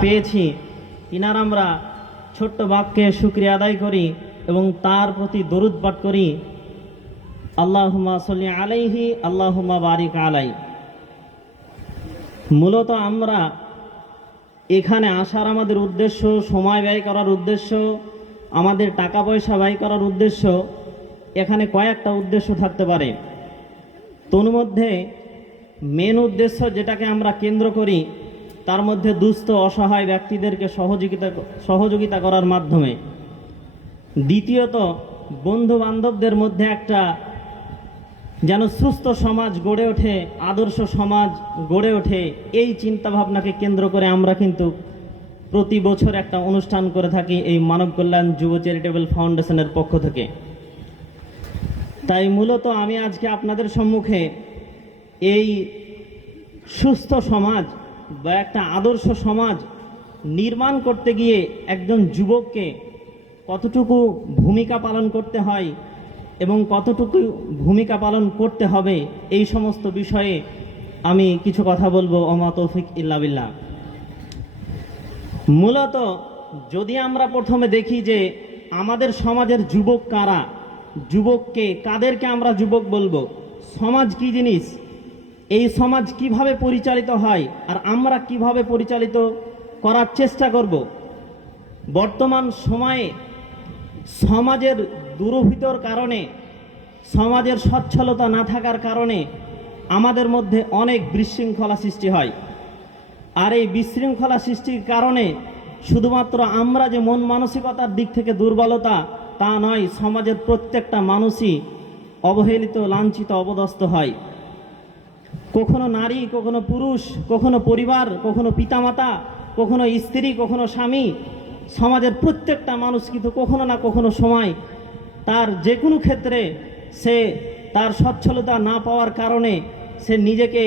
পেয়েছি তিনার আমরা ছোট্ট বাক্যে শুকরিয়া আদায় করি এবং তার প্রতি দরুদ পাঠ করি। আল্লাহুম্মা সাল্লি আলাইহি আল্লাহুম্মা বারিক আলাই। মূলত আমরা এখানে আসার আমাদের উদ্দেশ্য, সময় ব্যয় করার উদ্দেশ্য, আমাদের টাকা পয়সা ব্যয় করার উদ্দেশ্য, এখানে কয়েকটা উদ্দেশ্য থাকতে পারে। তোর মধ্যে মেন উদ্দেশ্য যেটাকে আমরা কেন্দ্র করি, তার মধ্যে দুস্থ অসহায় ব্যক্তিদেরকে সহযোগিতা করার মাধ্যমে। দ্বিতীয়ত, বন্ধু বান্ধবদের মধ্যে একটা যেন সুস্থ সমাজ গড়ে ওঠে, আদর্শ সমাজ গড়ে ওঠে, এই চিন্তাভাবনাকে কেন্দ্র করে আমরা কিন্তু প্রতি বছর একটা অনুষ্ঠান করে থাকি এই মানব কল্যাণ যুব চ্যারিটেবল ফাউন্ডেশনের পক্ষ থেকে। তাই মূলত আমি আজকে আপনাদের সম্মুখে এই সুস্থ সমাজ বা একটা আদর্শ সমাজ নির্মাণ করতে গিয়ে একজন যুবককে কতটুকু ভূমিকা পালন করতে হয় এবং কতটুকু ভূমিকা পালন করতে হবে, এই সমস্ত বিষয়ে আমি কিছু কথা বলবো। ওমা তৌফিক ইল্লা বিল্লাহ। মূলত যদি আমরা প্রথমে দেখি যে আমাদের সমাজের যুবক কারা, যুবককে কাদেরকে আমরা যুবক বলবো, সমাজ কি জিনিস, এই সমাজ কিভাবে পরিচালিত হয় আর আমরা কিভাবে পরিচালিত করার চেষ্টা করব। বর্তমান সময়ে সমাজের দুরভিতর কারণে, সমাজের সচ্ছলতা না থাকার কারণে আমাদের মধ্যে অনেক বিশৃঙ্খলা সৃষ্টি হয়। আর এই বিশৃঙ্খলা সৃষ্টির কারণে শুধুমাত্র আমরা যে মন মানসিকতার দিক থেকে দুর্বলতা তা নয়, সমাজের প্রত্যেকটা মানুষই অবহেলিত, লাঞ্ছিত, অপদস্থ হয়। কখনো নারী, কখনো পুরুষ, কখনো পরিবার, কখনো পিতামাতা, কখনো স্ত্রী, কখনো স্বামী, সমাজের প্রত্যেকটা মানুষ কিন্তু কখনো না কখনো সময় তার যে কোনো ক্ষেত্রে সে তার সচ্ছলতা না পাওয়ার কারণে সে নিজেকে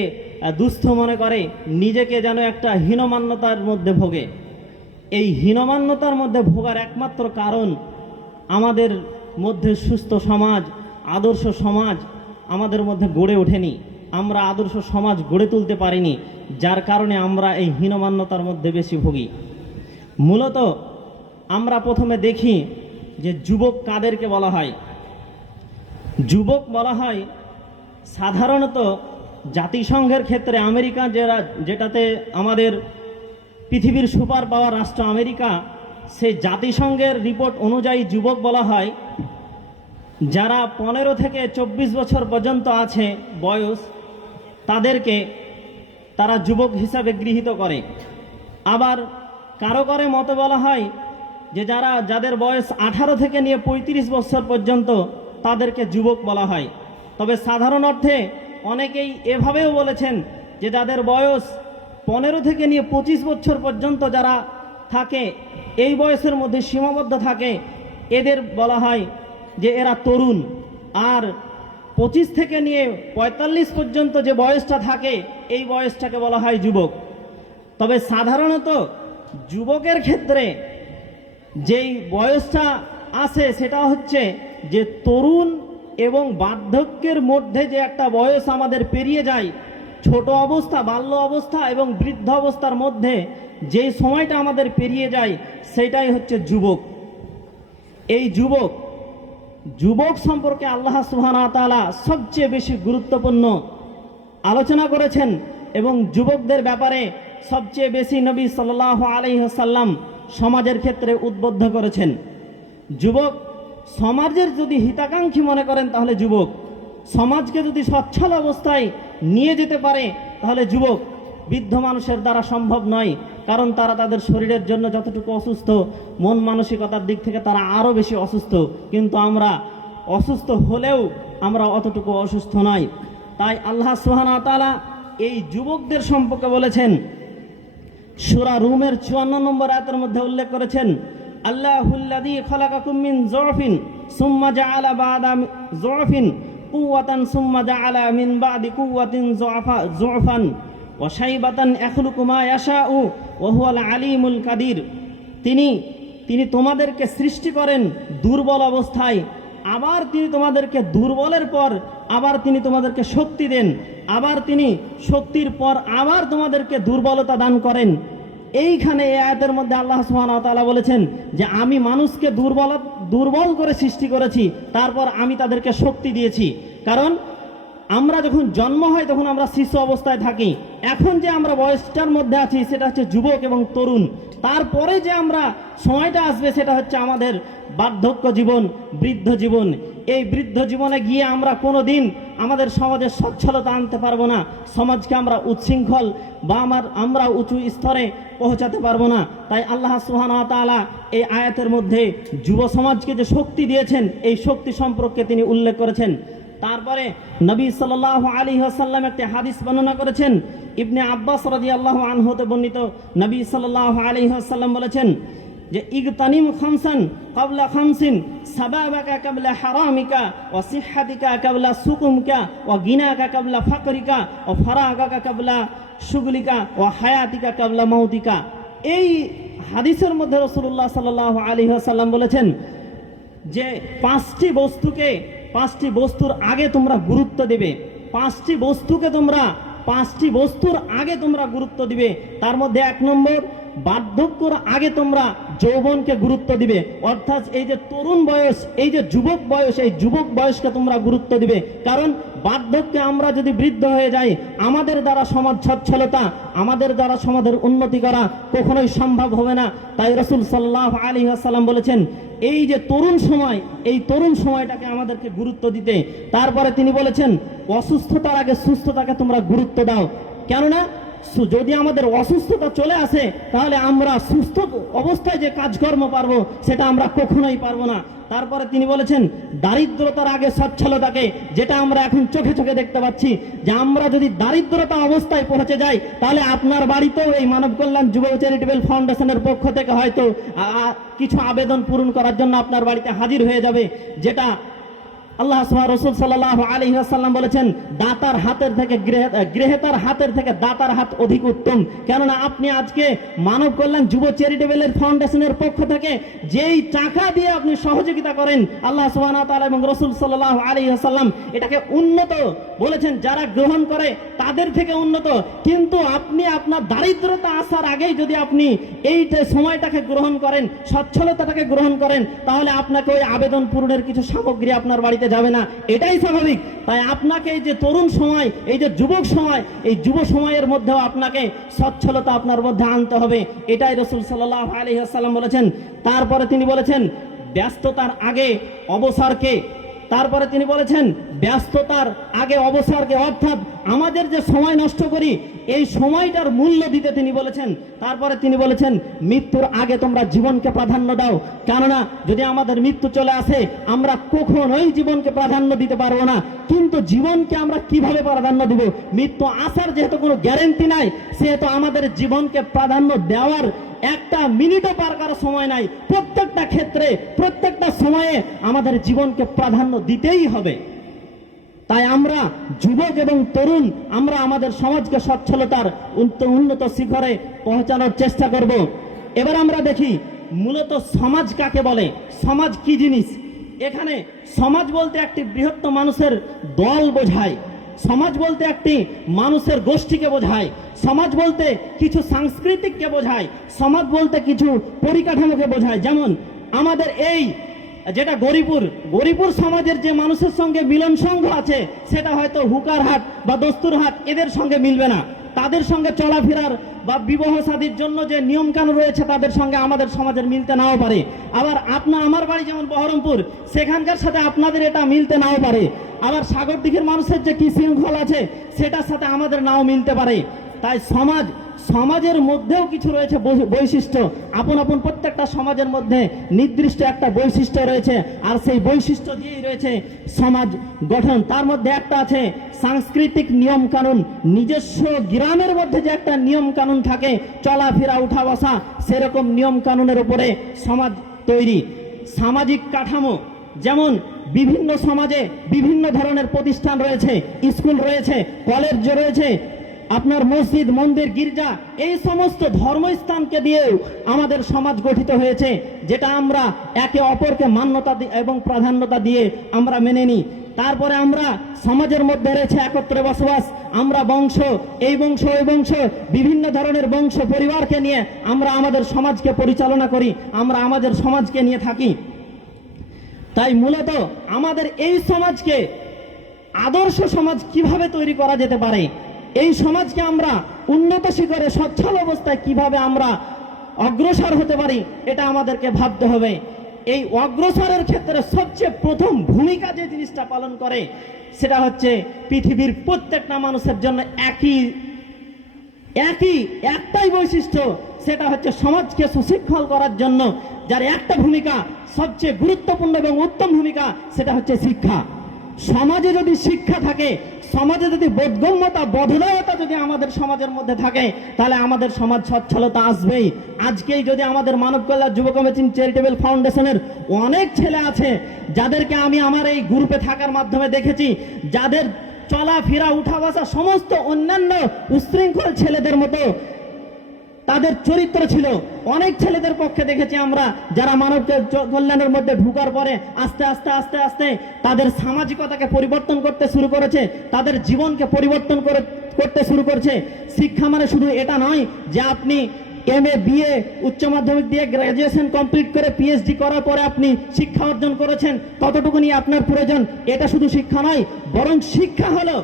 দুস্থ মনে করে, নিজেকে যেন একটা হীনমান্যতার মধ্যে ভোগে। এই হীনমান্যতার মধ্যে ভোগার একমাত্র কারণ আমাদের মধ্যে সুস্থ সমাজ, আদর্শ সমাজ আমাদের মধ্যে গড়ে ওঠেনি। আমরা আদর্শ সমাজ গড়ে তুলতে পারিনি, যার কারণে আমরা এই হীনমান্যতার মধ্যে বেশি ভুগি। মূলত আমরা প্রথমে দেখি যে যুবক কাদেরকে বলা হয়। যুবক বলা হয় সাধারণত জাতিসংঘের ক্ষেত্রে আমেরিকা, যেটাতে আমাদের পৃথিবীর সুপার পাওয়ার রাষ্ট্র আমেরিকা, সেই জাতিসংঘের রিপোর্ট অনুযায়ী যুবক বলা হয় যারা 15 থেকে 24 বছর পর্যন্ত আছে বয়স, তাদেরকে তারা যুবক হিসাবে গৃহীত করে। আবার কারো কারো মতে বলা হয় যে যাদের বয়স 18 থেকে নিয়ে 35 বছর পর্যন্ত তাদেরকে যুবক বলা হয়। তবে সাধারণ অর্থে অনেকেই এভাবেও বলেছেন যে যাদের বয়স 15 থেকে নিয়ে 25 বছর পর্যন্ত যারা থাকে, এই বয়সের মধ্যে সীমাবদ্ধ থাকে, এদের বলা হয় যে এরা তরুণ। আর 25 থেকে নিয়ে 45 পর্যন্ত যে বয়সটা থাকে, এই বয়সটাকে বলা হয় যুবক। তবে সাধারণত যুবকের ক্ষেত্রে যেই বয়সটা আসে সেটা হচ্ছে যে তরুণ এবং বার্ধক্যের মধ্যে যে একটা বয়স আমাদের পেরিয়ে যায়, ছোট অবস্থা, বাল্য অবস্থা এবং বৃদ্ধ অবস্থার মধ্যে যেই সময়টা আমাদের পেরিয়ে যায়, সেটাই হচ্ছে যুবক। এই যুবক সম্পর্কে আল্লাহ সুবহানাহু ওয়া তাআলা সবচেয়ে বেশি গুরুত্বপূর্ণ আলোচনা করেছেন এবং যুবকদের ব্যাপারে সবচেয়ে বেশি নবী সাল্লাল্লাহু আলাইহি ওয়াসাল্লাম সমাজের ক্ষেত্রে উদ্বুদ্ধ করেছেন। যুবক সমাজের যদি হিতাকাঙ্ক্ষী মনে করেন তাহলে যুবক, সমাজকে যদি সচ্ছল অবস্থায় নিয়ে যেতে পারে তাহলে যুবক। বৃদ্ধ মানুষের দ্বারা সম্ভব নয়, কারণ তারা তাদের শরীরের জন্য যতটুকু অসুস্থ, মন মানসিকতার দিক থেকে তারা আরও বেশি অসুস্থ। কিন্তু আমরা অসুস্থ হলেও আমরা অতটুকু অসুস্থ নয়। তাই আল্লাহ সুবহানাহু ওয়া তাআলা এই যুবকদের সম্পর্কে বলেছেন, সূরা রুমের 54 নম্বর আয়াতের মধ্যে উল্লেখ করেছেন, আল্লাহুল্লাযী খালাকাকুম মিন যুফিন সুম্মা জাআলা বা'দা যুফিন কুওয়াতান সুম্মা জাআলা মিন বা'দি কুওয়াতিন যুফান ওয়া শাইবাতান ইয়াখলুকু মা ইয়াশাউ ওয়া হুয়াল আলিমুল কাদির। তিনি তোমাদেরকে সৃষ্টি করেন দুর্বল অবস্থায়, আবার তিনি তোমাদেরকে দুর্বলের পর আবার তিনি তোমাদেরকে শক্তি দেন, আবার তিনি শক্তির পর আবার তোমাদেরকে দুর্বলতা দান করেন। এইখানে এই আয়াতের মধ্যে আল্লাহ সুবহানাহু ওয়া তাআলা বলেছেন যে আমি মানুষকে দুর্বল করে সৃষ্টি করেছি, তারপর আমি তাদেরকে শক্তি দিয়েছি। কারণ আমরা যখন জন্ম হয় তখন আমরা শিশু অবস্থায় থাকি, এখন যে আমরা বয়সটার মধ্যে আছি সেটা হচ্ছে যুবক এবং তরুণ। তারপরে যে আমরা সময়টা আসবে সেটা হচ্ছে আমাদের বার্ধক্য জীবন, বৃদ্ধ জীবন। এই বৃদ্ধ জীবনে গিয়ে আমরা কোনোদিন আমাদের সমাজে সচ্ছলতা আনতে পারবো না, সমাজকে আমরা উচ্ছৃঙ্খল বা আমরা উঁচু স্তরে পৌঁছাতে পারবো না। তাই আল্লাহ সুবহানাহু ওয়া তাআলা এই আয়াতের মধ্যে যুব সমাজকে যে শক্তি দিয়েছেন এই শক্তি সম্পর্কে তিনি উল্লেখ করেছেন। তারপরে নবী সাল্লাল্লাহু আলাইহি ওয়াসাল্লাম একটি হাদিস বর্ণনা করেছেন, ইবনে আব্বাস রাদিয়াল্লাহু আনহু হতে বর্ণিত, নবী সাল্লাল্লাহু আলাইহি ওয়াসাল্লাম বলেছেন যে ইগতানিম খামসান ক্বাবলা খামসিন, সাবাবাকা ক্বাবলা হারামিকা, ওয়া সিহহাতিকা ক্বাবলা সুকুমকা, ওয়া গিনাকা ক্বাবলা ফাকরিকা, ওয়া ফারাগাকা ক্বাবলা শুগলিকা, ওয়া হায়াতিকা ক্বাবলা মাউতিকা। এই হাদিসের মধ্যে রাসূলুল্লাহ সাল্লাল্লাহু আলাইহি ওয়াসাল্লাম বলেছেন যে পাঁচটি বস্তুর আগে তোমরা গুরুত্ব দেবে, পাঁচটি বস্তুর আগে তোমরা গুরুত্ব দিবে। তার মধ্যে 1 নম্বর, বার্ধক্যর আগে তোমরা যৌবনকে গুরুত্ব দিবে, অর্থাৎ এই যে তরুণ বয়স, এই যে যুবক বয়স, এই যুবক বয়সকে তোমরা গুরুত্ব দিবে। কারণ বার্ধক্যে আমরা যদি বৃদ্ধ হয়ে যাই, আমাদের দ্বারা সমাজ সচ্ছলতা, আমাদের দ্বারা সমাজের উন্নতি করা কখনোই সম্ভব হবে না। তাই রাসূল সাল্লাল্লাহু আলাইহি ওয়াসাল্লাম বলেছেন এই যে তরুণ সময়, এই তরুণ সময়টাকে আমাদেরকে গুরুত্ব দিতে। তারপরে তিনি বলেছেন অসুস্থতার আগে সুস্থতাকে তোমরা গুরুত্ব দাও, কেননা যদি আমাদের অসুস্থতা চলে আসে তাহলে আমরা সুস্থ অবস্থায় যে কাজকর্ম পারবো সেটা আমরা কখনোই পারবো না। তারপরে তিনি বলেছেন দারিদ্রতার আগে সচ্ছলতাকে, যেটা আমরা এখন চোখে চোখে দেখতে পাচ্ছি যে আমরা যদি দারিদ্রতা অবস্থায় পৌঁছে যাই তাহলে আপনার বাড়িতেও এই মানব কল্যাণ যুব চ্যারিটেবল ফাউন্ডেশনের পক্ষ থেকে হয়তো কিছু আবেদন পূরণ করার জন্য আপনার বাড়িতে হাজির হয়ে যাবে, যেটা আল্লাহ রাসূল সাল্লাল্লাহু আলাইহি ওয়াসাল্লাম বলেছেন দাতার হাতের থেকে গৃহেতার হাতের থেকে দাতার হাত অধিক উত্তম। কেননা আপনি আজকে মানব কল্যাণ যুব চ্যারিটেবল ফাউন্ডেশনের পক্ষ থেকে যেই টাকা দিয়ে আপনি সহযোগিতা করেন, আল্লাহ সুবহানাহু ওয়া তাআলা এবং রাসূল সাল্লাল্লাহু আলাইহি ওয়াসাল্লাম এটাকে উন্নত বলেছেন, যারা গ্রহণ করে তাদের থেকে উন্নত। কিন্তু আপনি আপনার দারিদ্রতা আসার আগেই যদি আপনি এই সময়টাকে গ্রহণ করেন, সচ্ছলতাটাকে গ্রহণ করেন, তাহলে আপনাকে ওই আবেদন পূরণের কিছু সামগ্রী আপনার বাড়িতে যাবে না, এটাই স্বাভাবিক। তাই আপনাকে এই যে তরুণ সময়, এই যে যুবক সময়, এই যুব সময়ের মধ্যেও আপনাকে সচ্ছলতা আপনার মধ্যে আনতে হবে, এটাই রাসূল সাল্লাল্লাহু আলাইহি ওয়াসাল্লাম বলেছেন। তারপরে তিনি বলেছেন ব্যস্ততার আগে অবসরকে, তারপরে তিনি বলেছেন ব্যস্ততার আগে অবসরকে, অর্থাৎ আমাদের যে সময় নষ্ট করি এই সময়টার মূল্য দিতে তিনি বলেছেন। তারপরে তিনি বলেছেন মৃত্যুর আগে তোমরা জীবনকে প্রাধান্য দাও, কেননা যদি আমাদের মৃত্যু চলে আসে আমরা কখনোই জীবনকে প্রাধান্য দিতে পারবো না। কিন্তু জীবনকে আমরা কিভাবে প্রাধান্য দিব? মৃত্যু আসার যেহেতু কোনো গ্যারেন্টি নাই, সেহেতু আমাদের জীবনকে প্রাধান্য দেওয়ার একটা মিনিটও পার করার সময় নাই। প্রত্যেকটা ক্ষেত্রে, প্রত্যেকটা সময়ে আমাদের জীবনকে প্রাধান্য দিতেই হবে। তাই আমরা যুবক এবং তরুণ আমরা আমাদের সমাজকে সচ্ছলতার উন্নত শিখরে পৌঁছানোর চেষ্টা করব। এবার আমরা দেখি মূলত সমাজ কাকে বলে, সমাজ কি জিনিস। এখানে সমাজ বলতে একটি বৃহত্তর মানুষের দল বোঝায়, সমাজ বলতে একটি মানুষের গোষ্ঠীকে বোঝায়, সমাজ বলতে কিছু সাংস্কৃতিককে বোঝায়, সমাজ বলতে কিছু পরিকাঠামোকে বোঝায়। যেমন আমাদের এই যেটা গরিপুর সমাজের যে মানুষের সঙ্গে মিলন সংঘ আছে সেটা হয়তো হুকার হাট বা দস্তুর হাট এদের সঙ্গে মিলবে না। তাদের সঙ্গে চলাফেরার বা বিবাহ শাদীর জন্য যে নিয়ম কানুন রয়েছে তাদের সঙ্গে আমাদের সমাজের মিলতে নাও পারে। আবার আমার বাড়ি যেমন বহরমপুর, সেখানকার সাথে আপনাদের এটা মিলতে নাও পারে। আবার সাগরদিঘির মানুষের যে কি শৃঙ্খলা আছে সেটার সাথে আমাদের নাও মিলতে পারে। তাই সমাজের মধ্যেও কিছু রয়েছে বৈশিষ্ট্য, আপন আপন প্রত্যেকটা সমাজের মধ্যে নির্দিষ্ট একটা বৈশিষ্ট্য রয়েছে, আর সেই বৈশিষ্ট্য দিয়েই রয়েছে সমাজ গঠন। তার মধ্যে একটা আছে সাংস্কৃতিক নিয়ম কানুন, নিজস্ব গ্রামের মধ্যে যে একটা নিয়ম কানুন থাকে, চলাফেরা উঠা বসা, সেরকম নিয়ম কানুনের উপরে সমাজ তৈরি। সামাজিক কাঠামো, যেমন বিভিন্ন সমাজে বিভিন্ন ধরনের প্রতিষ্ঠান রয়েছে, স্কুল রয়েছে, কলেজ রয়েছে, আপনার মসজিদ, মন্দির, গির্জা, এই সমস্ত ধর্মস্থানকে দিয়েও আমাদের সমাজ গঠিত হয়েছে, যেটা আমরা একে অপরকে মান্যতা এবং প্রাধান্যতা দিয়ে আমরা মেনে নিই। তারপরে আমরা সমাজের মধ্যে রয়েছে একত্রে বসবাস, আমরা বংশ, এই বংশ ওই বংশ, বিভিন্ন ধরনের বংশ পরিবারকে নিয়ে আমরা আমাদের সমাজকে পরিচালনা করি, আমরা আমাদের সমাজকে নিয়ে থাকি। তাই মূলত আমাদের এই সমাজকে আদর্শ সমাজ কিভাবে তৈরি করা যেতে পারে, এই সমাজকে আমরা উন্নত শিখরে সচ্ছল অবস্থায় কিভাবে আমরা অগ্রসর হতে পারি, এটা আমাদেরকে ভাবতে হবে। এই অগ্রসরের ক্ষেত্রে সবচেয়ে প্রথম ভূমিকা যে জিনিসটা পালন করে সেটা হচ্ছে পৃথিবীর প্রত্যেকটা মানুষের জন্য একটাই বৈশিষ্ট্য, সেটা হচ্ছে সমাজকে সুশৃঙ্খল করার জন্য যার একটা ভূমিকা সবচেয়ে গুরুত্বপূর্ণ এবং উত্তম ভূমিকা, সেটা হচ্ছে শিক্ষা। সমাজে যদি শিক্ষা থাকে, সমাজে যদি বোধগম্যতা বোধোদয়তা যদি আমাদের সমাজের মধ্যে থাকে, তাহলে আমাদের সমাজ সচ্ছলতা আসবেই। আজকেই যদি আমাদের মানব কল্যাণ যুব কমিটি চ্যারিটেবল ফাউন্ডেশনের অনেক ছেলে আছে যাদেরকে আমি আমার এই গ্রুপে থাকার মাধ্যমে দেখেছি, যাদের চলাফেরা উঠা বসা সমস্ত অন্যান্য উশৃঙ্খল ছেলেদের মতো তাদের চরিত্র ছিল। অনেক ছেলেদের পক্ষে দেখেছি আমরা যারা মানব কল্যাণের মধ্যে ঢুকার পরে আস্তে আস্তে আস্তে আস্তে তাদের সামাজিকতাকে পরিবর্তন করতে শুরু করেছে, তাদের জীবনকে পরিবর্তন করতে শুরু করছে। শিক্ষা মানে শুধু এটা নয় যে আপনি MA BA উচ্চ মাধ্যমিক দিয়ে গ্র্যাজুয়েশন কমপ্লিট করে PhD করার পরে আপনি শিক্ষা অর্জন করেছেন, ততটুকুনি আপনার প্রয়োজন। এটা শুধু শিক্ষা নয়, বরং শিক্ষা হলো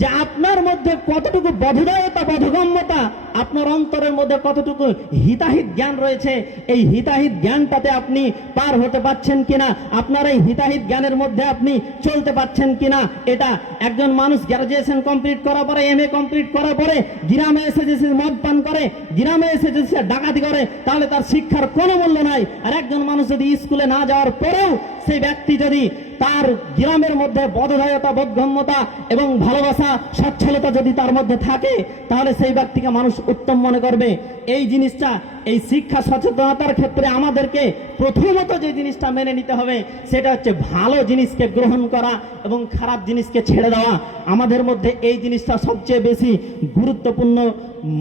যে আপনার মধ্যে কতটুকু বোধোদয়তা বোধগম্যতা, আপনার অন্তরের মধ্যে কতটুকু হিতাহিত জ্ঞান রয়েছে, এই হিতাহিত জ্ঞানটাতে আপনি পার হতে পারছেন কিনা, আপনার এই হিতাহিত জ্ঞানের মধ্যে আপনি চলতে পারছেন কিনা। এটা একজন মানুষ গ্র্যাজুয়েশন কমপ্লিট করার পরে MA কমপ্লিট করার পরে গ্রামে এসে যে মদ পান করে, গ্রামে এসে যে ডাকাতি করে, তাহলে তার শিক্ষার কোনো মূল্য নাই। আর একজন মানুষ যদি স্কুলে না যাওয়ার পরেও সেই ব্যক্তি যদি তার গ্রামের মধ্যে বোধোদয়তা বোধগম্যতা এবং ভালোবাসা সচ্ছলতা যদি তার মধ্যে থাকে, তাহলে সেই ব্যক্তিকে মানুষ উত্তম মনে করবে। এই জিনিসটা, এই শিক্ষা সচেতনতার ক্ষেত্রে আমাদেরকে প্রথমত যে জিনিসটা মেনে নিতে হবে সেটা হচ্ছে ভালো জিনিসকে গ্রহণ করা এবং খারাপ জিনিসকে ছেড়ে দেওয়া। আমাদের মধ্যে এই জিনিসটা সবচেয়ে বেশি গুরুত্বপূর্ণ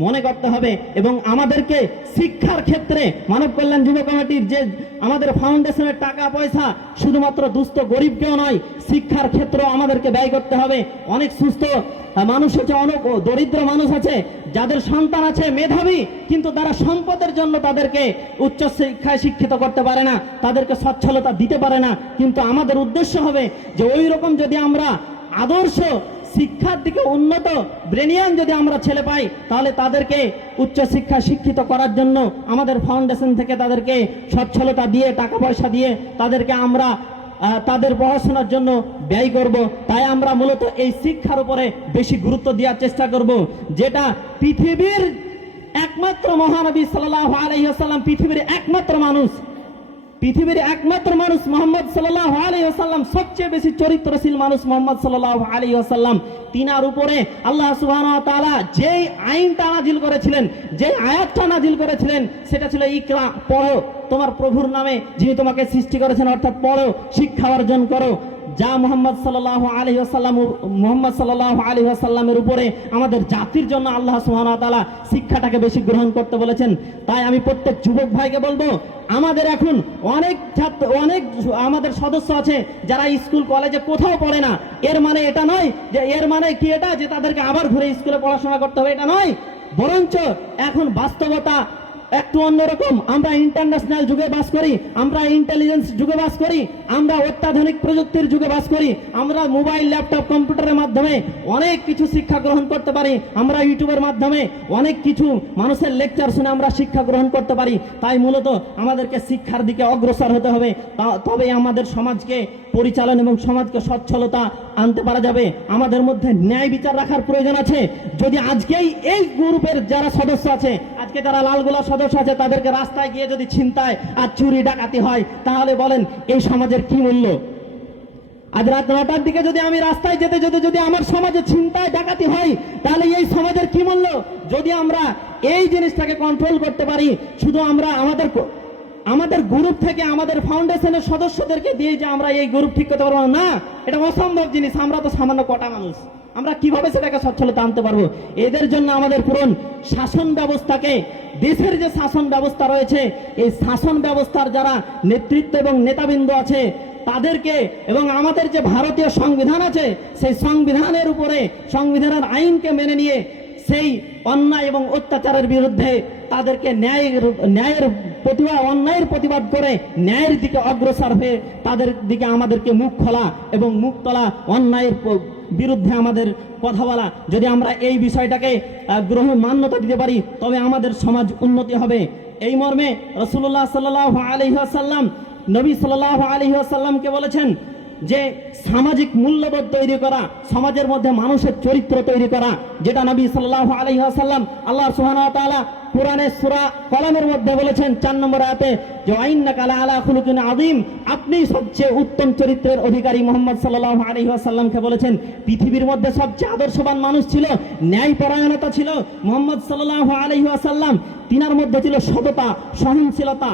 মনে করতে হবে। এবং আমাদেরকে শিক্ষার ক্ষেত্রে মানব কল্যাণ যুব কমিটির যে আমাদের ফাউন্ডেশনের টাকা পয়সা শুধুমাত্র দুস্থ গরিবকেও নয়, শিক্ষার ক্ষেত্রেও আমাদেরকে ব্যয় করতে হবে। অনেক সুস্থ মানুষ আছে, অনেক দরিদ্র মানুষ আছে যাদের সন্তান আছে মেধাবী, কিন্তু তারা সম্পদের জন্য তাদেরকে উচ্চ শিক্ষায় শিক্ষিত করতে পারে না, তাদেরকে সচ্ছলতা দিতে পারে না। কিন্তু আমাদের উদ্দেশ্য হবে যে ওই রকম যদি আমরা আদর্শ শিক্ষার দিকে উন্নত ব্রেনিয়ান যদি আমরা ছেলে পাই, তাহলে তাদেরকে উচ্চ শিক্ষা শিক্ষিত করার জন্য আমাদের ফাউন্ডেশন থেকে তাদেরকে সচ্ছলতা দিয়ে টাকা পয়সা দিয়ে তাদেরকে আমরা তাদের পড়াশোনার জন্য ব্যয় করব। তাই আমরা মূলত এই শিক্ষার উপরে বেশি গুরুত্ব দেওয়ার চেষ্টা করব, যেটা পৃথিবীর একমাত্র মহানবী সাল্লাল্লাহু আলাইহি ওয়াসাল্লাম, পৃথিবীর একমাত্র মানুষ মুহাম্মদ সাল্লাল্লাহু আলাইহি ওয়াসাল্লাম, সবচেয়ে বেশি চরিত্রশীল মানুষ মুহাম্মদ সাল্লাল্লাহু আলাইহি ওয়াসাল্লাম। তিনার উপরে আল্লাহ সুবহানাহু ওয়া তাআলা যেই আইনটা নাজিল করেছিলেন, যে আয়াতটা নাজিল করেছিলেন, সেটা ছিল ইকরা, পড়ো তোমার প্রভুর নামে যিনি তোমাকে সৃষ্টি করেছেন, অর্থাৎ পড়ো, শিক্ষা অর্জন করো। যা মুহাম্মদ সাল্লাল্লাহু আলাইহি ওয়াসাল্লামের উপরে আমাদের জাতির জন্য আল্লাহ সুবহানাহু ওয়া তাআলা শিক্ষাটাকে বেশি গ্রহণ করতে বলেছেন। তাই আমি প্রত্যেক যুবক ভাইকে বলবো, আমাদের এখন অনেক আমাদের সদস্য আছে যারা স্কুল কলেজে কোথাও পড়ে না। এর মানে এটা নয় যে, এর মানে কি এটা যে তাদেরকে আবার ঘুরে স্কুলে পড়াশোনা করতে হবে, এটা নয়। বরঞ্চ এখন বাস্তবতা একটু অন্যরকম। আমরা ইন্টারন্যাশনাল যুগে বাস করি, আমরা ইন্টেলিজেন্স যুগে বাস করি, আমরা অত্যাধুনিক প্রযুক্তির যুগে বাস করি। আমরা মোবাইল, ল্যাপটপ, কম্পিউটারের মাধ্যমে অনেক কিছু শিক্ষা গ্রহণ করতে পারি। আমরা ইউটিউবের মাধ্যমে অনেক কিছু মানুষের লেকচার শুনে আমরা শিক্ষা গ্রহণ করতে পারি। তাই মূলত আমাদেরকে শিক্ষার দিকে অগ্রসর হতে হবে, তবেই আমাদের সমাজকে পরিচালন এবং সমাজকে সচ্ছলতা আনতে পারা যাবে। আমাদের মধ্যে ন্যায় বিচার রাখার প্রয়োজন আছে। যদি আজকেই এই গ্রুপের যারা সদস্য আছে, আজকে যারা লালগোলা সদস্য আছে, তাদেরকে রাস্তায় গিয়ে যদি ছিনতাই আর চুরি ডাকাতি হয়, তাহলে বলেন এই সমাজের কি মূল্য? আজ রাত 9টার দিকে যদি আমি রাস্তায় যেতে যেতে যদি আমার সমাজে ছিনতাই ডাকাতি হয়, তাহলে এই সমাজের কি মূল্য? যদি আমরা এই জিনিসটাকে কন্ট্রোল করতে পারি, শুধু আমরা আমাদের গ্রুপ থেকে আমাদের ফাউন্ডেশনের সদস্যদেরকে দিয়ে যে আমরা এই গ্রুপ ঠিক করতে পারবো না, এটা অসম্ভব জিনিস। আমরা তো সামান্য কটা মানুষ, আমরা কিভাবে সেটাকে সচ্ছলতা আনতে পারবো? এদের জন্য আমাদের পুরো শাসন ব্যবস্থাকে, দেশের যে শাসন ব্যবস্থা রয়েছে, এই শাসন ব্যবস্থার যারা নেতৃত্ব এবং নেতাবৃন্দ আছে, তাদেরকে এবং আমাদের যে ভারতীয় সংবিধান আছে সেই সংবিধানের উপরে সংবিধানের আইনকে মেনে নিয়ে সেই অন্যায় এবং অত্যাচারের বিরুদ্ধে তাদেরকে ন্যায়ের অন্যায়ের প্রতিবাদ করে ন্যায়ের দিকে অগ্রসর হয়ে তাদের দিকে আমাদেরকে মুখ খোলা এবং মুখ তোলা, অন্যায়ের বিরুদ্ধে আমাদের কথা বলা। যদি আমরা এই বিষয়টাকে মান্যতা দিতে পারি তবে আমাদের সমাজ উন্নতি হবে। এই মর্মে রাসূলুল্লাহ সাল্লাল্লাহু আলাইহি ওয়াসাল্লাম নবী সাল্লাল্লাহু আলাইহি ওয়াসাল্লামকে বলেছেন যে সামাজিক মূল্যবোধ তৈরি করা, সমাজের মধ্যে মানুষের চরিত্র তৈরি করা, যেটা নবী সাল্লাল্লাহু আলাইহি ওয়াসাল্লাম আল্লাহ সুবহানাহু ওয়া তাআলা কোরআনের সূরা কলমের মধ্যে বলেছেন ৪ নম্বর আয়াতে যে ওয়াইন্নাকা লাআলা খুলুকিন আযীম, আপনি সবচেয়ে উত্তম চরিত্রের অধিকারী। মুহাম্মদ সাল্লাল্লাহু আলাইহি ওয়াসাল্লামকে বলেছেন পৃথিবীর মধ্যে সবচেয়ে আদর্শবান মানুষ ছিল, ন্যায়পরায়ণতা ছিল মুহাম্মদ সাল্লাল্লাহু আলাইহি ওয়াসাল্লাম। তিনার মধ্যে ছিল সততা, সহনশীলতা,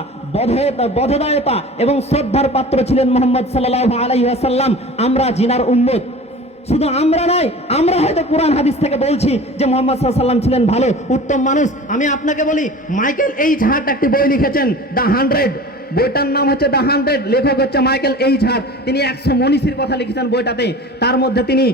বধদায়তা এবং শ্রদ্ধার পাত্র ছিলেন মুহাম্মদ সাল্লাল্লাহু আলাইহি ওয়াসাল্লাম। আমরা জিনার উম্মত, শুধু আমরা নয়, আমরা হয়তো কোরআন হাদিস থেকে বলছি যে মুহাম্মদ সাল্লাল্লাহু আলাইহি ওয়াসাল্লাম ছিলেন ভালো উত্তম মানুষ। আমি আপনাকে বলি, মাইকেল এইচ হার্ট একটি বই লিখেছেন দ্য 100, বইটার নাম হচ্ছে দ্য 100, লেখক হচ্ছে মাইকেল এইচ হার্ট। তিনি 100 মনীষীর কথা লিখেছেন বইটাতে। তার মধ্যে তিনি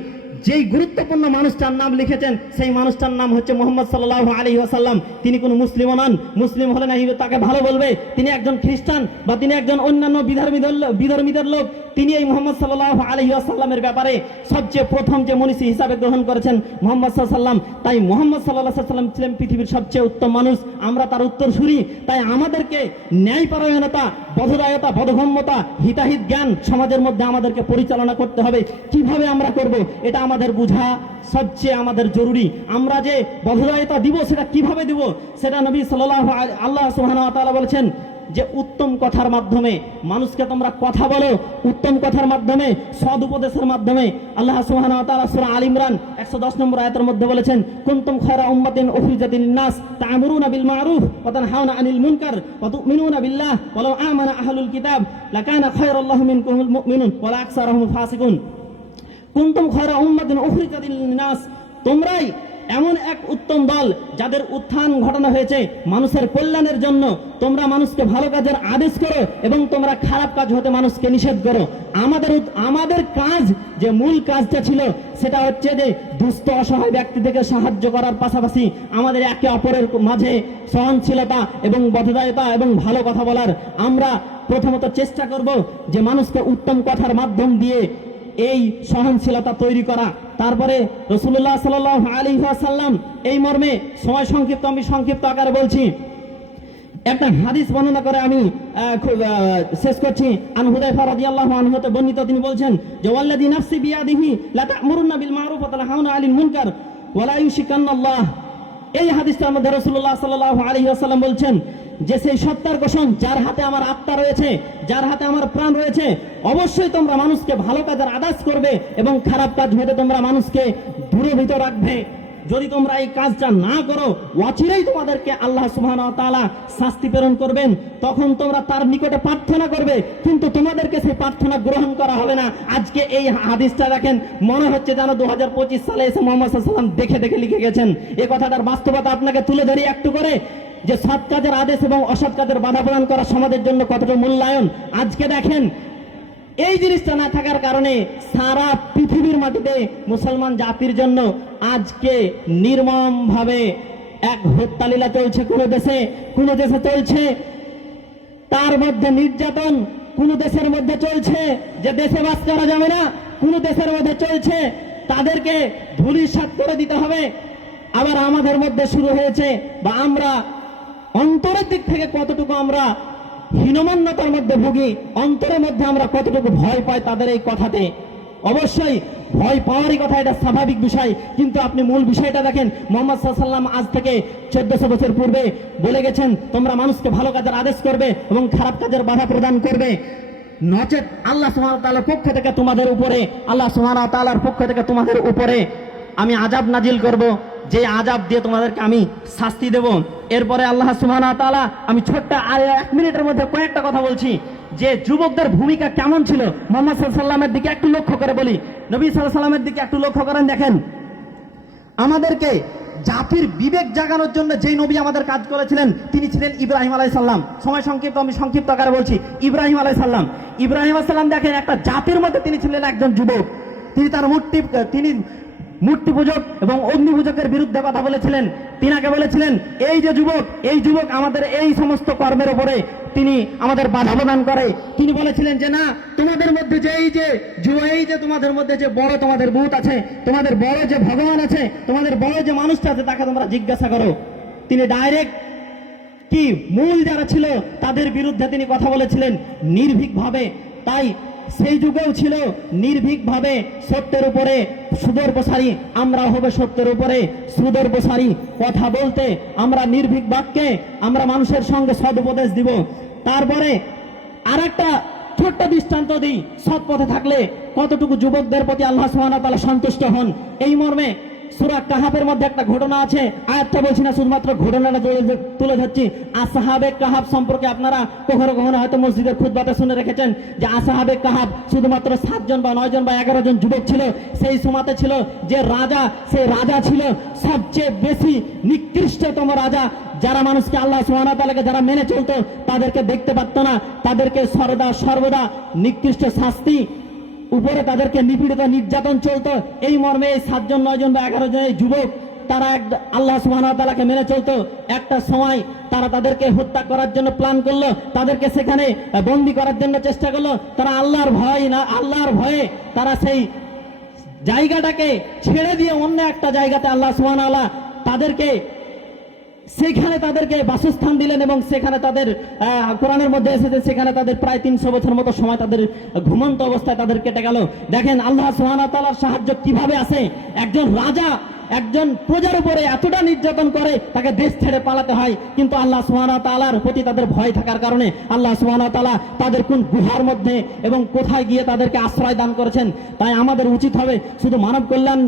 যেই গুরুত্বপূর্ণ মানুষটার নাম লিখেছেন সেই মানুষটার নাম হচ্ছে মুহাম্মদ সাল্লাল্লাহু আলাইহি ওয়াসাল্লাম। তিনি কোনো মুসলিম নন, মুসলিম হলে নাকি তাকে ভালো বলবে, তিনি একজন খ্রিস্টান বা তিনি একজন অন্যান্য বিধর্মীদের লোক। তিনি এই মুহাম্মদ সাল্লাল্লাহু আলাইহি ওয়াসাল্লামের ব্যাপারে সবচেয়ে প্রথম যে মনীষী হিসাবে গ্রহণ করেছেন মুহাম্মদ সাল্লাল্লাহু আলাইহি ওয়াসাল্লাম। তাই মুহাম্মদ সাল্লাল্লাহু আলাইহি ওয়াসাল্লাম ছিলেন পৃথিবীর সবচেয়ে উত্তম মানুষ, আমরা তার উত্তরসূরি। তাই আমাদেরকে ন্যায়পরায়ণতা, বধদায়তা, বোধগম্যতা, হিতাহিত জ্ঞান সমাজের মধ্যে আমাদেরকে পরিচালনা করতে হবে। কিভাবে আমরা করব এটা আমাদের বোঝা সবচেয়ে আমাদের জরুরি। আমরা যে বধদায়তা দিব সেটা কিভাবে দিব সেটা নবী সাল্লাল্লাহু আল্লাহ সুবহানাহু ওয়া তাআলা বলেছেন যে উত্তম কথার মাধ্যমে মানুষকে তোমরা কথা বলো, উত্তম কথার মাধ্যমে, সদ উপদেশের মাধ্যমে। আল্লাহ সুবহানাহু ওয়া তাআলা সূরা আল ইমরান 110 নম্বর আয়াতের মধ্যে বলেছেন কুনতুম খায়রা উম্মাতিন উখরিজাত লিন-নাস তা'মুরুনা বিল মা'রুফ ওয়া তানহাউনা আনিল মুনকার ওয়া তু'মিনুনা বিল্লাহ ওয়া লাউ আমানা আহলুল কিতাব লাকানা খায়রাল লাহুম মিনকুমুল মুমিনুন ওয়া লা আকসারুহুম ফাসিকুন। কুনতুম খায়রা উম্মাতিন উখরিজাত লিন-নাস, তোমরাই এমন এক উত্তম দল যাদের উত্থান ঘটানো হয়েছে মানুষের কল্যাণের জন্য। তোমরা মানুষকে ভালো কাজের আদেশ করো এবং তোমরা খারাপ কাজ হতে মানুষকে নিষেধ করো। আমাদের কাজ যে মূল কাজটা ছিল সেটা হচ্ছে যে দুস্থ অসহায় ব্যক্তিদেরকে সাহায্য করার পাশাপাশি আমাদের একে অপরের মাঝে সহনশীলতা এবং বধদায়তা এবং ভালো কথা বলার। আমরা প্রথমত চেষ্টা করব যে মানুষকে উত্তম কথার মাধ্যম দিয়ে এই সহনশীলতা তৈরি করা। তারপরে রাসূলুল্লাহ সাল্লাল্লাহু আলাইহি ওয়াসাল্লাম এই মর্মে, সময় সংক্ষিপ্ত, আমি সংক্ষিপ্ত আকারে বলছি, একটা হাদিস বর্ণনা করে আমি শেষ করছি। আন হুযায়ফা রাদিয়াল্লাহু আনহু হতে বর্ণিত, তিনি বলছেন যে ওয়াল্লাযী নাফসি বিয়াদিহি লা তা'মুরুনা বিল মা'রুফ ওয়া তানহাউনা আনিল মুনকার ওয়া লা ইউশিকান্নাল্লাহ। এই হাদিসটার মধ্যে রাসূলুল্লাহ সাল্লাল্লাহু আলাইহি ওয়াসাল্লাম বলছেন যে সেই সত্তার কসম যার হাতে আমার আত্মা রয়েছে, যার হাতে আমার প্রাণ রয়েছে, অবশ্যই তোমরা মানুষকে ভালো কাজের আদেশ করবে এবং খারাপ কাজ হতে তোমরা মানুষকে দূরভীত রাখবে। যদি তোমরা এই কাজটা না করো অচিরেই তোমাদেরকে আল্লাহ সুবহানাহু ওয়া তাআলা শাস্তি প্রেরণ করবেন। তখন তোমরা তার নিকটে প্রার্থনা করবে, কিন্তু তোমাদেরকে সেই প্রার্থনা গ্রহণ করা হবে না। আজকে এই হাদিসটা দেখেন, মনে হচ্ছে যেন 2025 সালে এসে মুহাম্মদ সাল্লাল্লাহু আলাইহি ওয়াসাল্লাম দেখে দেখে লিখে গেছেন। এই কথাটার বাস্তবতা আপনাকে তুলে ধরি একটু করে, যে সৎ কাজের আদেশ এবং অসৎ কাজের বাধা প্রদান করা সমাজের জন্য কতটা মূল্যায়ন। আজকে দেখেন, এই জিনিসটা না থাকার কারণে সারা পৃথিবীর মাটিতে মুসলমান জাতির জন্য আজকে নির্মম ভাবে এক হত্যালীলা চলছে। কোন দেশে চলছে, তার মধ্যে নির্যাতন কোন দেশের মধ্যে চলছে যে দেশে বাস করা যাবে না, কোন দেশের মধ্যে চলছে তাদেরকে ধূলিসাৎ করে দিতে হবে। আবার আমাদের মধ্যে শুরু হয়েছে, বা আমরা অন্তরের দিক থেকে কতটুকু আমরা হীনমন্যতার মধ্যে ভুগি, অন্তরের মধ্যে আমরা কতটুকু ভয় পাই তাদের এই কথাতে। অবশ্যই ভয় পাওয়ারই কথা, এটা স্বাভাবিক বিষয়, কিন্তু আপনি মূল বিষয়টা দেখেন। মুহাম্মদ সাল্লাল্লাহু আলাইহি ওয়াসাল্লাম আজ থেকে 1400 বছর পূর্বে বলে গেছেন তোমরা মানুষকে ভালো কাজের আদেশ করবে এবং খারাপ কাজের বাধা প্রদান করবে, নচেত আল্লাহ সুবহানাহু ওয়া তাআলার পক্ষ থেকে তোমাদের উপরে আমি আযাব নাজিল করব, যে আযাব দিয়ে তোমাদেরকে আমি শাস্তি দেব। এরপরে আল্লাহ সুবহানাহু ওয়া তাআলা, আমি ছোট্ট আর 1 মিনিটের মধ্যে কয়েকটা কথা বলছি যে যুবকদের ভূমিকা কেমন ছিল। মুহাম্মদ সাল্লাল্লাহু আলাইহি ওয়াসাল্লামের দিকে একটু লক্ষ্য করে বলি, নবী সাল্লাল্লাহু আলাইহি ওয়াসাল্লামের দিকে একটু লক্ষ্য করেন। দেখেন, আমাদেরকে জাতির বিবেক জাগানোর জন্য যেই নবী আমাদের কাজ করেছিলেন তিনি ছিলেন ইব্রাহিম আলাইহিস সালাম। সময় সংক্ষিপ্ত, আমি সংক্ষিপ্ত আকারে বলছি। ইব্রাহিম আলাইহিস সালাম, ইব্রাহিম আলাইহিস সালাম দেখেন একটা জাতির মধ্যে তিনি ছিলেন একজন যুবক। তিনি মূর্তি পূজক এবং অগ্নি পূজকের বিরুদ্ধে কথা বলেছিলেন। তিনাকে বলেছিলেন এই যে যুবক, এই যুবক আমাদের এই সমস্ত কর্মের উপরে তিনি আমাদের বাধা প্রদান করে। তিনি বলেছিলেন যে না, তোমাদের মধ্যে যে এই যে তোমাদের মধ্যে যে বড় তোমাদের ভূত আছে, তোমাদের বড় যে ভগবান আছে, তোমাদের বড় যে মানুষটা আছে তাকে তোমরা জিজ্ঞাসা করো। তিনি ডাইরেক্ট কি মূল যারা ছিল তাদের বিরুদ্ধে তিনি কথা বলেছিলেন নির্ভীকভাবে। তাই সেই যুগেও ছিল নির্ভীকভাবে সত্যের উপরে সুদূর প্রসারী। আমরা হবে সত্যের উপরে সুদূর প্রসারী কথা বলতে, আমরা নির্ভীক বাক্যে আমরা মানুষের সঙ্গে সদুপদেশ দিব। তারপরে আর একটা ছোট্ট দৃষ্টান্ত দিই, সৎ পথে থাকলে কতটুকু যুবকদের প্রতি আল্লাহ সুবহানাহু ওয়া তাআলা সন্তুষ্ট হন। এই মর্মে সূরা কাহাফের মধ্যে একটা ঘটনা আছে, আয়াতটা বলছি না, শুধুমাত্র ঘটনাটা তুলে ধরছি। আসহাবে কাহাফ সম্পর্কে আপনারা কখনো কখনো হয়তো মসজিদের খুতবাতে শুনে রেখেছেন যে আসহাবে কাহাফ শুধুমাত্র 7 জন বা 9 জন বা 11 জন যুবক ছিল। সেই সময়তে ছিল যে রাজা, সেই রাজা ছিল সবচেয়ে বেশি নিকৃষ্টতম রাজা, যারা মানুষকে আল্লাহ সুবহানাহু ওয়া তাআলাকে যারা মেনে চলতো তাদেরকে দেখতে পারত না, তাদেরকে সর্বদা নিকৃষ্ট শাস্তি উপরে তাদেরকে নিপীড়িত নির্যাতন চলতো। এই মর্মে এই 7 জন 9 জন বা 11 জন এই যুবক তারা আল্লাহ সুবহানাহু ওয়া তাআলাকে মেনে চলতো। একটা সময় তারা তাদেরকে হত্যা করার জন্য প্ল্যান করলো, তাদেরকে সেখানে বন্দী করার জন্য চেষ্টা করলো। তারা আল্লাহর ভয়ে তারা সেই জায়গাটাকে ছেড়ে দিয়ে অন্য একটা জায়গাতে আল্লাহ সুবহানাহু ওয়া তাআলা তাদেরকে বাসস্থান দিলেন এবং সেখানে তাদের কোরআনের মধ্যে এসেছে সেখানে তাদের প্রায় 300 বছর মতো সময় তাদের ঘুমন্ত অবস্থায় তাদের কেটে গেল। দেখেন আল্লাহ সুবহানাহু ওয়া তাআলার সাহায্য কিভাবে আসে। একজন রাজা একজন প্রজার উপরে এতটা নির্যাতন করে তাকে দেশ ছেড়ে পালাতে হয়, কিন্তু আল্লাহ সুবহানাহু ওয়া তাআলার প্রতি তাদের ভয় থাকার কারণে আল্লাহ সুবহানাহু ওয়া তাআলা তাদের কোন গুহার মধ্যে এবং কোথায় গিয়ে তাদেরকে আশ্রয় দান করেছেন। তাই আমাদের উচিত হবে শুধু মানব কল্যাণ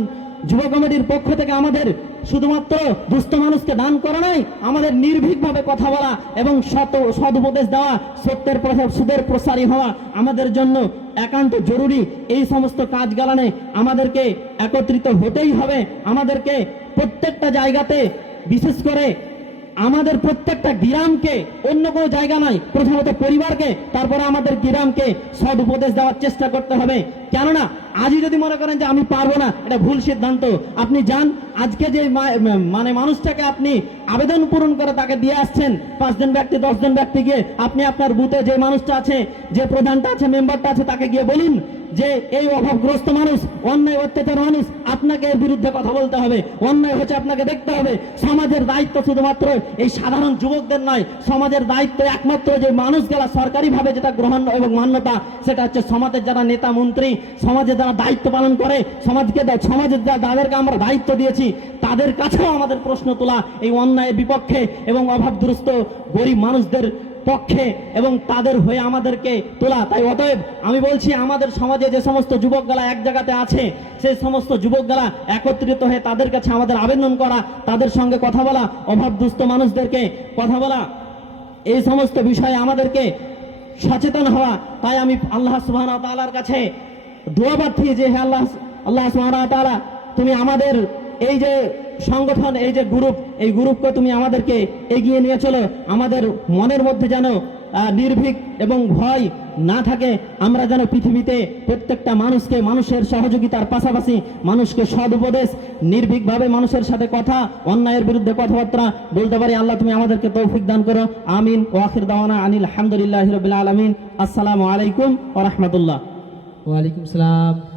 যুব কমিটির পক্ষ থেকে আমাদের শুধুমাত্র দুস্থ মানুষকে দান করা নয়, আমাদের নির্ভীকভাবে কথা বলা এবং সৎ উপদেশ দেওয়া, সত্যের পথে সুদের প্রসারী হওয়া আমাদের জন্য একান্ত জরুরি। এই সমস্ত কাজ গালানে আমাদেরকে একত্রিত হতেই হবে। আমাদেরকে প্রত্যেকটা জায়গাতে, বিশেষ করে আমাদের প্রত্যেকটা গ্রামকে, অন্য কোনো জায়গা নয়, প্রথমত পরিবারকে, তারপরে আমাদের গ্রামকে সৎ উপদেশ দেওয়ার চেষ্টা করতে হবে। কেননা আজই যদি মনে করেন যে আমি পারবো না, এটা ভুল সিদ্ধান্ত। আপনি যান, আজকে যে মানুষটাকে আপনি আবেদন পূরণ করে তাকে দিয়ে আসছেন, 5 জন ব্যক্তি 10 জন ব্যক্তি গিয়ে আপনি আপনার বুথে যে মানুষটা আছে, যে প্রধানটা আছে, মেম্বারটা আছে, তাকে গিয়ে বলুন যে এই অভাবগ্রস্ত মানুষ, অন্যায় অত্যাচার মানুষ, আপনাকে এর বিরুদ্ধে কথা বলতে হবে। অন্যায় হচ্ছে আপনাকে দেখতে হবে। সমাজের দায়িত্ব শুধুমাত্র এই সাধারণ যুবকদের নয়, সমাজের দায়িত্ব একমাত্র যে মানুষগুলা সরকারিভাবে যেটা গ্রহণ এবং মান্যতা, সেটা হচ্ছে সমাজের যারা নেতা মন্ত্রী, সমাজে যারা দায়িত্ব পালন করে, সমাজের যাদেরকে আমরা দায়িত্ব দিয়েছি তাদের কাছেও আমাদের প্রশ্ন তোলা এই অন্যায়ের বিপক্ষে এবং অভাবগ্রস্ত গরিব মানুষদের পক্ষে এবং তাদের হয়ে আমাদেরকে তোলা। তাই অতএব আমি বলছি, আমাদের সমাজে যে সমস্ত যুবকগুলা এক জায়গাতে আছে, সেই সমস্ত যুবকগুলা একত্রিত হয়ে তাদের কাছে আমাদের আবেদন করা, তাদের সঙ্গে কথা বলা, অভাবগ্রস্ত মানুষদেরকে কথা বলা, এই সমস্ত বিষয়ে আমাদেরকে সচেতন হওয়া। তাই আমি আল্লাহ সুবহানাহু ওয়া তাআলার কাছে দোয়া প্রার্থী যে হে আল্লাহ সুবহানাহু ওয়া তাআলা, তুমি আমাদের এই যে সংগঠন, এই যে গ্রুপ, এই গ্রুপকে তুমি আমাদেরকে এগিয়ে নিয়ে চলো। আমাদের মনের মধ্যে যেন নির্ভীক এবং ভয় না থাকে। আমরা যেন পৃথিবীতে প্রত্যেকটা মানুষকে মানুষের সহযোগিতার পাশাপাশি মানুষকে সদ উপদেশ, নির্ভীকভাবে মানুষের সাথে কথা, অন্যায়ের বিরুদ্ধে কথাবার্তা বলতে পারি। আল্লাহ তুমি আমাদেরকে তৌফিক দান করো। আমিন। ওয়া আখির দাওয়ানা আনিল হামদুলিল্লাহি রাব্বিল আলামিন। আসসালামু আলাইকুম ওয়া রাহমাতুল্লাহ। ওয়ালাইকুম সালাম।